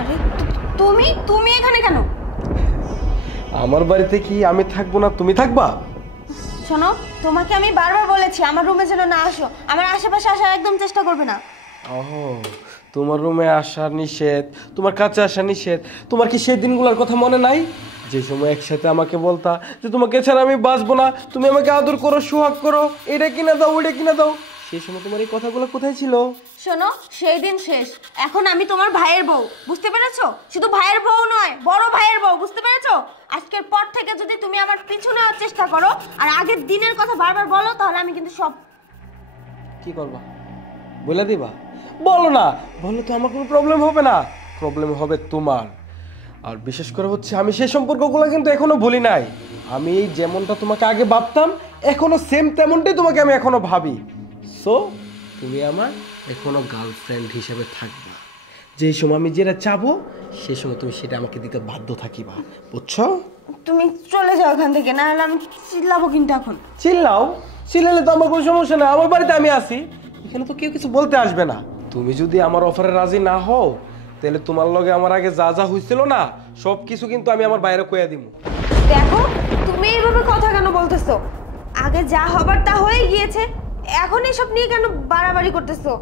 আরে তুমি তুমি এখানে কেন? আমার বাড়িতে কি আমি থাকবো না তুমি থাকবা? শোনো, তোমাকে আমি বারবার বলেছি আমার রুমে যেন না আসো, আমার আশেপাশে আসার একদম চেষ্টা করবে না। ওহো, তোমার রুমে আসা নিষেধ, তোমার কাছে আসা নিষেধ। তোমার কি সেই দিনগুলোর কথা মনে নাই যে সময় একসাথে আমাকে বলতা যে তোমাকে ছাড়া আমি বাঁচবো না, তুমি আমাকে আদর করো, সোহাগ করো, এটা কিনা দাও ওইটা কিনা দাও? সেই সময় তোমার এই কথাগুলো কোথায় ছিল? শোনো, সেই দিন শেষ। এখন আমি তোমার ভাইয়ের বউ, বুঝতে পেরেছো? শুধু ভাইয়ের বউ নয়, বড় ভাইয়ের বউ, বুঝতে পেরেছো? আজকের পর থেকে যদি তুমি আমার পিছু নেওয়ার চেষ্টা করো আর আগের দিনের কথা বারবার বলো, তাহলে আমি কিন্তু সব... কি করবা বলে দিবা? বলো না, বললে তো আমার কোনো প্রবলেম হবে না, প্রবলেম হবে তোমার। আর বিশেষ করে হচ্ছে আমি সেই সম্পর্কগুলো কিন্তু এখনো ভুলি নাই। আমি এই যেমনটা তোমাকে আগে ভাবতাম এখনো সেম তেমনটাই তোমাকে আমি এখনো ভাবি। সো তুমি আমার এখনো গার্লফ্রেন্ড হিসেবে থাকবা। যেই সময় আমি যেটা চাবো সেই সময় তুমি সেটা আমাকে দিতে বাধ্য থাকিবা, বুঝছো? তুমি চলে যাও এখান থেকে, না হলে আমি চিল্লাবো কিন্তু এখন। চিল্লাও, চিল্লালে তো আমার কোনো সমস্যা না, আমার বাড়িতে আমি আসি, এখানে তো কেউ কিছু বলতে আসবে না। তুমি যদি আমার অফারে রাজি না হও তাহলে তোমার লগে আমার আগে যা যা হয়েছিল না সব কিছু কিন্তু আমি আমার বাইরে কইয়া দিব। দেখো, তুমি এইভাবে কথা কেন বলতেছো? আগে যা হবার তা হয়ে গিয়েছে, এখন এসব নিয়ে কেন বাড়াবাড়ি করতেছো?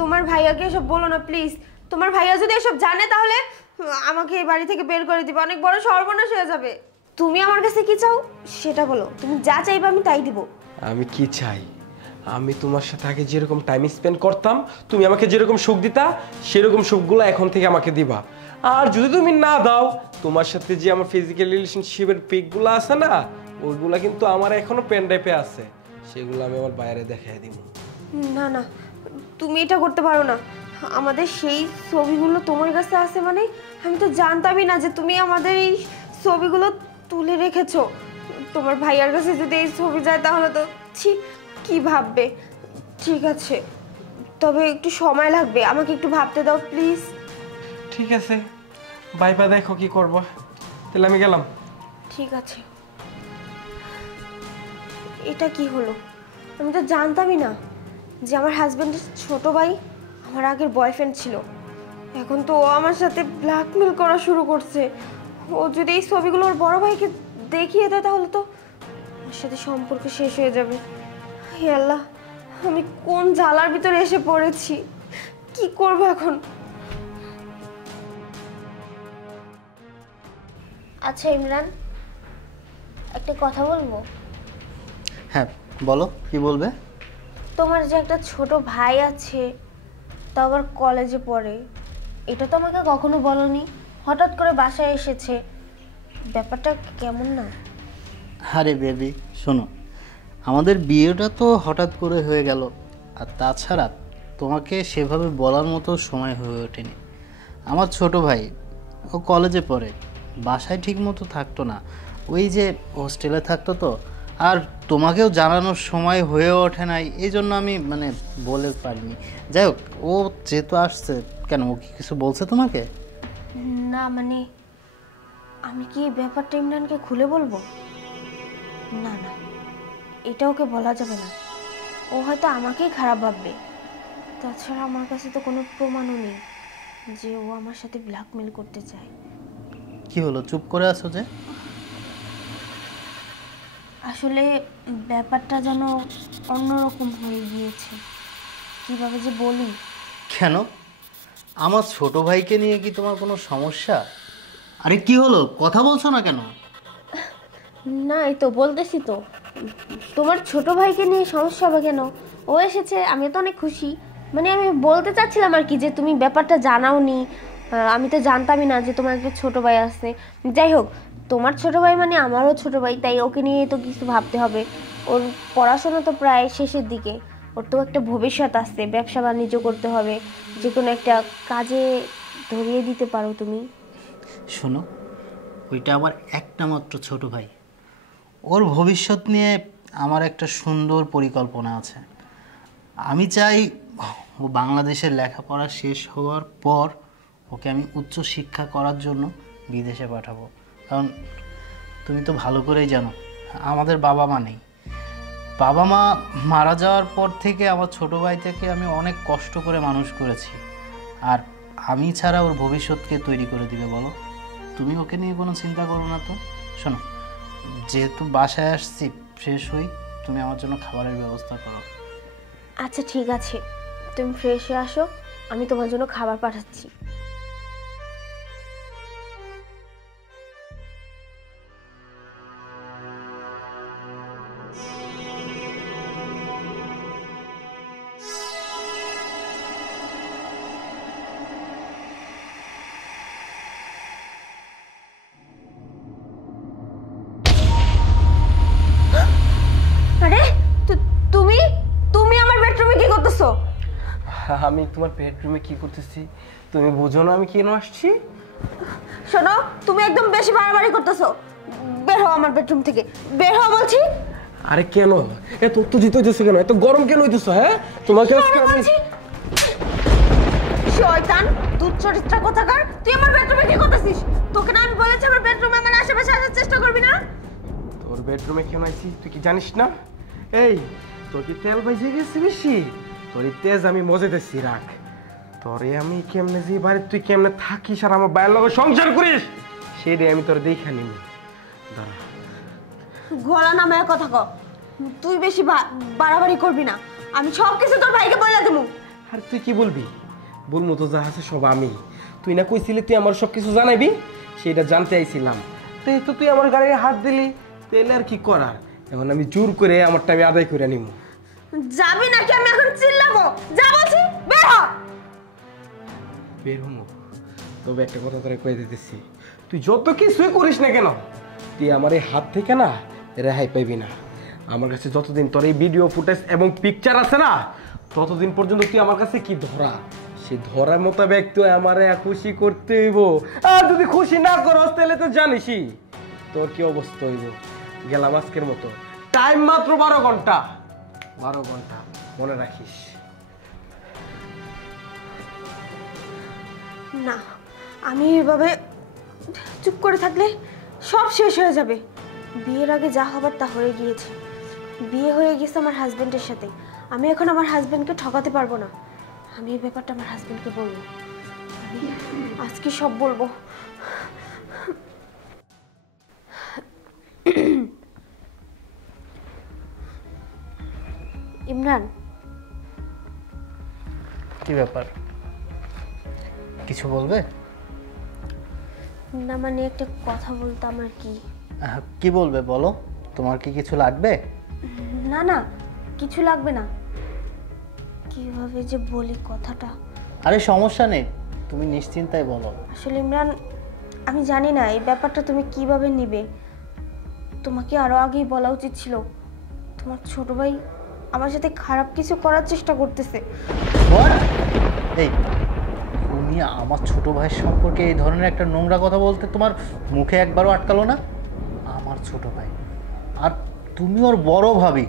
তোমার ভাইয়াকে এসব বলো না প্লিজ। তোমার ভাইয়া যদি এসব জানে তাহলে আমাকে এই বাড়ি থেকে বের করে দিবে, অনেক বড় সর্বনাশ হয়ে যাবে। তুমি আমার কাছে কি চাও সেটা বলো, তুমি যা চাইবে আমি তাই দিব। আমি কি চাই? আমি তোমার সাথে আগে যেরকম টাইম স্পেন্ড করতাম, তুমি আমাকে যেরকম সুখ দিতা, সেরকম সুখগুলো এখন থেকে আমাকে দিবা। আর যদি তুমি না দাও, তোমার সাথে যে আমার ফিজিক্যাল রিলেশনশিপের পিকগুলো আছে না, ওইগুলা কিন্তু আমার এখনো পেন ড্রাইভে আছে, সেগুলো আমি আমার বাইরে দেখাই দিব। না না, তুমি এটা করতে পারো না। আমাদের সেই ছবিগুলো তোমার কাছে আছে মানে আমি তো জানতামই না যে তুমি আমাদের এই ছবিগুলো তুলে রেখেছো। তোমার ভাইয়ার কাছে যদি এই ছবি যায় তাহলে তো কি ভাববে? ঠিক আছে, তবে একটু সময় লাগবে, আমাকে একটু ভাবতে দাও প্লিজ। ঠিক আছে, বাইবা দেখো কি করবো, তাহলে আমি গেলাম। ঠিক আছে। এটা কি হলো? আমি তো জানতামই না যে আমার হাজবেন্ডের ছোট ভাই আমার আগের বয়ফ্রেন্ড ছিল। এখন তো ও আমার সাথে ব্ল্যাকমেল করা শুরু করছে। ও যদি এই ছবিগুলো ওর বড় ভাইকে দেখিয়ে দেয় তাহলে তো ওর সাথে সম্পর্ক শেষ হয়ে যাবে। হে আল্লাহ, আমি কোন জ্বালার ভিতরে এসে পড়েছি, কি করব এখন? আচ্ছা ইমরান, একটা কথা বলবো? হ্যাঁ বলো, কি বলবে? তোমার যে একটা ছোট ভাই আছে, তা আবার কলেজে পড়ে, এটা তো আমাকে কখনো বলনি, হঠাৎ করে বাসায় এসেছে, ব্যাপারটা কেমন না? আরে বেবি শোনো, আমাদের বিয়েটা তো হঠাৎ করে হয়ে গেল, আর তাছাড়া তোমাকে সেভাবে বলার মতো সময় হয়ে ওঠেনি। আমার ছোট ভাই ও কলেজে পড়ে, বাসায় ঠিক মতো থাকতো না, ওই যে হোস্টেলে থাকতো, তো আর তোমাকেও জানানোর সময় হয়ে ওঠে নাই, এই জন্য আমি বলে পারিনি। যাই হোক, ও যেহেতু আসছে, কেন ও কি কিছু বলছে তোমাকে? না মানে আমি কি এই ব্যাপারটা ইমরানকে খুলে বলবো? না না, এটা ওকে বলা যাবে না, ও হয়তো আমাকেই খারাপ ভাববে। তাছাড়া আমার কাছে তো কোনো প্রমাণও নেই যে ও আমার সাথে ব্ল্যাকমেল করতে চায়। কি হলো, চুপ করে আছো যে? আসলে ব্যাপারটা যেন অন্যরকম হয়ে গিয়েছে, কিভাবে যে বলি। কেন, আমার ছোট ভাইকে নিয়ে কি তোমার কোনো সমস্যা? আরে কি হলো, কথা বলছো না কেন? না, এই তো বলতেছি তো, তোমার ছোট ভাইকে নিয়ে সমস্যা হবে কেন? ও এসেছে, আমি তো অনেক খুশি। মানে আমি বলতে চাচ্ছিলাম আর কি যে তুমি ব্যাপারটা জানাওনি, আমি তো জানতামই না যে তোমার একটা ছোট ভাই আছে। যাই হোক, তোমার ছোট ভাই মানে আমারও ছোট ভাই, তাই ওকে নিয়ে তো কিছু ভাবতে হবে। ওর পড়াশোনা তো প্রায় শেষের দিকে, ওর তো একটা ভবিষ্যৎ আছে, ব্যবসা বাণিজ্য করতে হবে, যে কোনো একটা কাজে ধরিয়ে দিতে পারো তুমি। শোনো, ওইটা আমার একটা মাত্র ছোট ভাই, ওর ভবিষ্যৎ নিয়ে আমার একটা সুন্দর পরিকল্পনা আছে। আমি চাই ও বাংলাদেশের লেখাপড়া শেষ হওয়ার পর ওকে আমি উচ্চ শিক্ষা করার জন্য বিদেশে পাঠাবো। কারণ তুমি তো ভালো করেই জানো আমাদের বাবা মা নেই। বাবা মা মারা যাওয়ার পর থেকে আমার ছোট ভাই থেকে আমি অনেক কষ্ট করে মানুষ করেছি। আর আমি ছাড়া ওর ভবিষ্যৎকে তৈরি করে দিবে বলো? তুমি ওকে নিয়ে কোনো চিন্তা করো না তো। শোনো, যেহেতু বাসায় আসছি, ফ্রেশ হই, তুমি আমার জন্য খাবারের ব্যবস্থা করো। আচ্ছা ঠিক আছে, তুমি ফ্রেশ হয়ে আসো, আমি তোমার জন্য খাবার পাঠাচ্ছি। আরে তুমি তুমি আমার বেডরুমে কি করতেছো? আমি তোমার বেডরুমে কি করতেছি তুমি বুঝো না আমি কেন আসছি? শোনো, তুমি একদম বেশি বাড়াবাড়ি করতেছো। বের হও আমার বেডরুম থেকে, বের হও বলছি। আরে কেন এত উত্তেজিত হইতেছো কেন? এত গরম কেন হইতেছো? হ্যাঁ তোমাকে আজকে আমি শয়তান, দুধ চরিত্রা কোথাকার, তুই আমার বেডরুমে কি করতেছিস? তোকে না আমি বলেছি আমার বেডরুমে আমার আশেপাশে আসার চেষ্টা করবি না। তোর বেডরুমে কেন আইছি তুই কি জানিস না? এই তোর কি তেল বাইজে গেছে বেশি? তোর এই তেজ আমি মজেতেছি, রাখ। তোরে আমি কেমনে যে বাড়ি তুই কেমনে থাকিস আর আমার বাইরের লগে সংসার করিস সেটাই আমি তোর দেখা নিবি। দাঁড়া, গলা নামায় কথা ক। তুই বেশি বাড়াবাড়ি করবি না, আমি সব কিছু তোর ভাইকে বলে দেবো। আর তুই কি বলবি? বলবো তো যা আছে সব আমি। তুই না কইছিলি তুই আমার সব কিছু জানাইবি, সেটা জানতে আইছিলাম। তাই তো তুই আমার গাড়ি হাত দিলি, তাহলে আর কি করার? এখন আমি জোর করে আমারটা আমি আদায় করে নিব। যাবি নাকি আমি এখন চিল্লাবো? যা বলছি, বের হ। বের হমো, তবে একটা কথা তোরে কয়ে দিতেছি, তুই যত কিছুই করিস না কেন, তুই আমার এই হাত থেকে না রেহাই পাইবি না। আমার কাছে যতদিন তোর এই ভিডিও ফুটেজ এবং পিকচার আছে না, ততদিন পর্যন্ত তুই আমার কাছে কি ধরা, সেই ধরার মোতাবেক তুই আমারে খুশি করতে হইব। আর যদি খুশি না করস তাহলে তো জানিসই তোর কি অবস্থা হইব। গেলাম আজকের মতো, টাইম মাত্র 12 ঘন্টা, 12 ঘন্টা মনে রাখিস। না, আমি এভাবে চুপ করে থাকলে সব শেষ হয়ে যাবে। বিয়ের আগে যা হবার তা হয়ে গিয়েছে। বিয়ে হয়ে গেছে আমার হাজবেন্ডের সাথে, আমি এখন আমার হাজবেন্ডকে ঠকাতে পারবো না। আমি এই ব্যাপারটা আমার হাজবেন্ডকে বলবো, আমি আজকে সব বলবো। ইমরান, কি ব্যাপার, কিছু বলবে? না মানে একটা কথা বলতাম আর কি। কি বলবে বলো, তোমার কি কিছু লাগবে? না না, কিছু লাগবে না। কিভাবে যে বলি কথাটা। আরে সমস্যা নেই, তুমি নিশ্চিন্তায় বলো। আসলে ইমরান, আমি জানি না এই ব্যাপারটা তুমি কিভাবে নিবে। তোমাকে আরো আগেই বলা উচিত ছিল। তোমার ছোট ভাই আমার সাথে খারাপ কিছু করার চেষ্টা করতেছে। এই, তুমি আমার ছোট ভাইয়ের সম্পর্কে এই ধরনের একটা নোংরা কথা বলতে তোমার মুখে একবারও আটকালো না? আমার ছোট ভাই, আর তুমি ওর বড় ভাবি।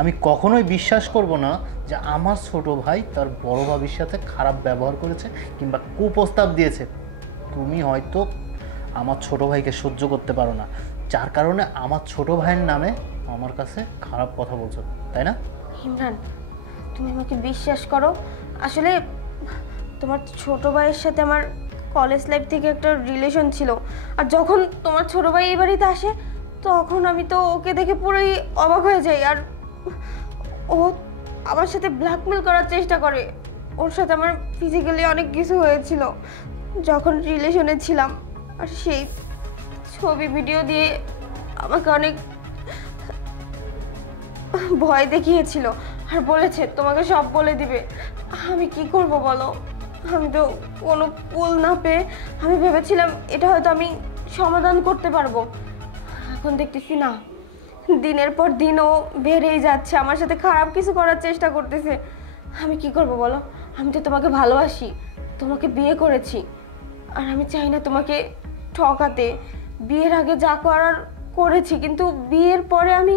আমি কখনোই বিশ্বাস করব না যে আমার ছোট ভাই তার বড় ভাবির সাথে খারাপ ব্যবহার করেছে কিংবা কুপ্রস্তাব দিয়েছে। তুমি হয়তো আমার ছোট ভাইকে সহ্য করতে পারো না, যার কারণে আমার ছোট ভাইয়ের নামে আমার কাছে খারাপ কথা বলছো, তাই না? ইমরান, তুমি আমাকে বিশ্বাস করো। আসলে তোমার ছোট ভাইয়ের সাথে আমার কলেজ লাইফ থেকে একটা রিলেশন ছিল। আর যখন তোমার ছোট ভাই এই বাড়িতে আসে, তখন আমি তো ওকে দেখে পুরোই অবাক হয়ে যাই। আর ও আমার সাথে ব্ল্যাকমেল করার চেষ্টা করে। ওর সাথে আমার ফিজিক্যালি অনেক কিছু হয়েছিল যখন রিলেশনে ছিলাম। আর সেই ছবি ভিডিও দিয়ে আমাকে অনেক ভয় দেখিয়েছিল আর বলেছে তোমাকে সব বলে দিবে। আমি কি করব বলো? আমি তো কোনো কুল না পেয়ে আমি ভেবেছিলাম এটা হয়তো আমি সমাধান করতে পারবো। এখন দেখতেছি না, দিনের পর দিন ও বেড়েই যাচ্ছে, আমার সাথে খারাপ কিছু করার চেষ্টা করতেছে। আমি কি করব বলো? আমি তো তোমাকে ভালোবাসি, তোমাকে বিয়ে করেছি, আর আমি চাই না তোমাকে ঠকাতে। বিয়ের আগে যা করার করেছি, কিন্তু বিয়ের পরে আমি,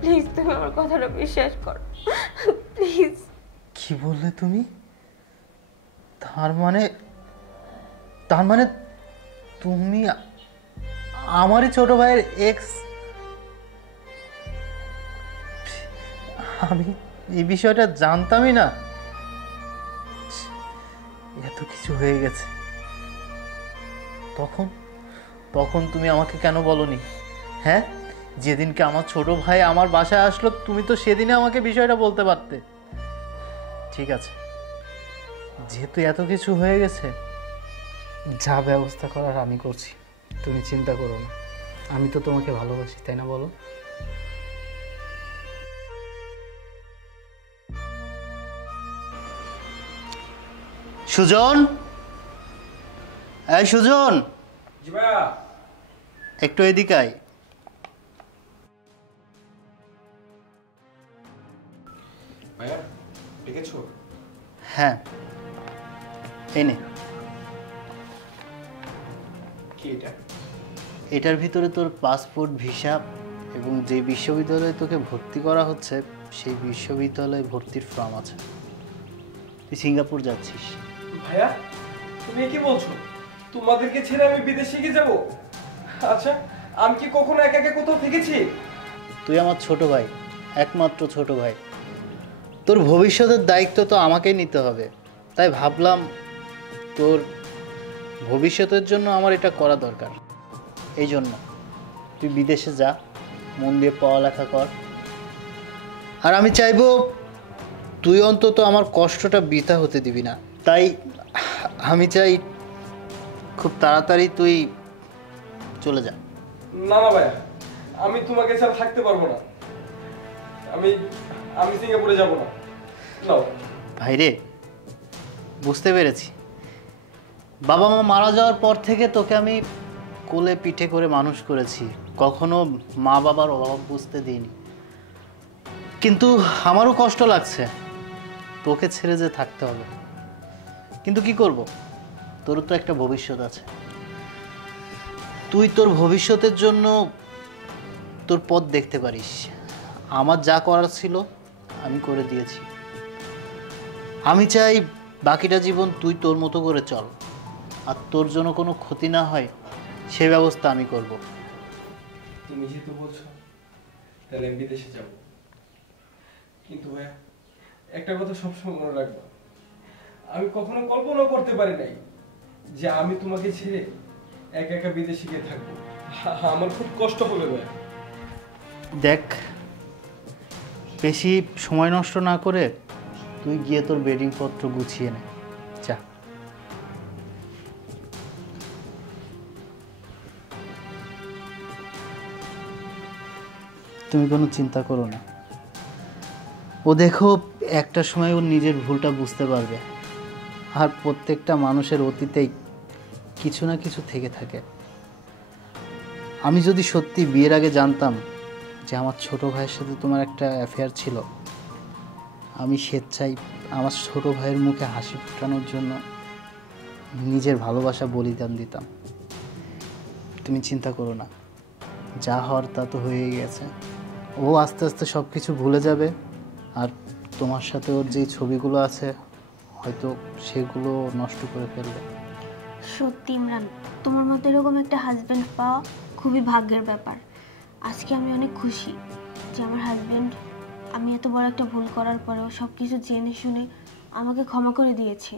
প্লিজ তুমি আমার কথাটা বিশ্বাস করো, প্লিজ। কি বললে তুমি? তার মানে তুমি আমারই ছোট ভাইয়ের এক্স? আমি এই বিষয়টা জানতামই না। এত কিছু হয়ে গেছে, তখন তখন তুমি আমাকে কেন বলনি? হ্যাঁ, যেদিনকে আমার ছোট ভাই আমার বাসায় আসলো, তুমি তো সেদিনে আমাকে বিষয়টা বলতে পারতে। ঠিক আছে, যেহেতু এত কিছু হয়ে গেছে, যা ব্যবস্থা করার আমি করছি, তুমি চিন্তা করো না। আমি তো তোমাকে ভালোবাসি, তাই না বলো? সুজন, এই সুজন, জি ভাইয়া। একটু এদিকে আয়। ভাইয়া ডেকেছো? হ্যাঁ, এনে। কি এটা? এটার ভিতরে তোর পাসপোর্ট, ভিসা এবং যে বিশ্ববিদ্যালয়ে তোকে ভর্তি করা হচ্ছে সেই বিশ্ববিদ্যালয়ে ভর্তির ফর্ম আছে। তুই সিঙ্গাপুর যাচ্ছিস। ভাইয়া তুমি কি বলছো? তোমাদেরকে ছেড়ে আমি বিদেশে গিয়ে যাব? আচ্ছা, আমি কি কখনো একা একা কোথাও থেকেছি? তুই আমার ছোট ভাই, একমাত্র ছোট ভাই। তোর ভবিষ্যতের দায়িত্ব তো আমাকেই নিতে হবে। তাই ভাবলাম তোর ভবিষ্যতের জন্য আমার এটা করা দরকার। এই জন্য তুই বিদেশে যা, মন দিয়ে পড়ালেখা কর। আর আমি চাইবো তুই অন্তত আমার কষ্টটা বৃথা হতে দিবি না। তাই আমি চাই খুব তাড়াতাড়ি তুই চলে যা। না না ভাইয়া, আমি তোমাকে ছাড়া থাকতে পারবো না। আমি আমি সিঙ্গাপুরে যাব না। নাও। ভাইরে, বুঝতে পেরেছি। বাবা মা মারা যাওয়ার পর থেকে তোকে আমি কোলে পিঠে করে মানুষ করেছি, কখনো মা বাবার অভাব বুঝতে দিইনি। কিন্তু আমারও কষ্ট লাগছে তোকে ছেড়ে যে থাকতে হবে। কিন্তু কি করব, তোর তো একটা ভবিষ্যৎ আছে। তুই তোর ভবিষ্যতের জন্য তোর পথ দেখতে পারিস। আমার যা করার ছিল আমি করে দিয়েছি। আমি চাই বাকিটা জীবন তুই তোর মতো করে চল, আর তোর জন্য কোনো ক্ষতি না হয় সে ব্যবস্থা আমি করব। তুমি যেহেতু বলছো তাহলে আমি বিদেশে যাব। কিন্তু ভাইয়া একটা কথা সবসময় মনে রাখবা, আমি কখনো কল্পনা করতে পারি নাই যে আমি তোমাকে ছেড়ে একা একা বিদেশে গিয়ে থাকবো। আমার খুব কষ্ট হবে ভাইয়া। দেখ, বেশি সময় নষ্ট না করে তুই গিয়ে তোর বেডিং পত্র গুছিয়ে নে, যা। তুমি কোনো চিন্তা করো না। ও দেখো, একটা সময় ও নিজের ভুলটা বুঝতে পারবে। আর প্রত্যেকটা মানুষের অতীতেই কিছু না কিছু থেকে থাকে। আমি যদি সত্যি বিয়ের আগে জানতাম যে আমার ছোট ভাইয়ের সাথে তোমার একটা অ্যাফেয়ার ছিল, আমি স্বেচ্ছায় আমার ছোট ভাইয়ের মুখে হাসি ফোটানোর জন্য নিজের ভালোবাসা বলিদান দিতাম। তুমি চিন্তা করো না, যা হওয়ার তা তো হয়েই গেছে। ও আস্তে আস্তে সব কিছু ভুলে যাবে। আর তোমার সাথে ওর যেই ছবিগুলো আছে হয়তো সেগুলো নষ্ট করে ফেলবে। সত্যি ইমরান, তোমার মতো এরকম একটা হাজব্যান্ড পাওয়া খুবই ভাগ্যের ব্যাপার। আজকে আমি অনেক খুশি যে আমার হাজব্যান্ড আমি এত বড় একটা ভুল করার পরেও সব কিছু জেনে শুনে আমাকে ক্ষমা করে দিয়েছে।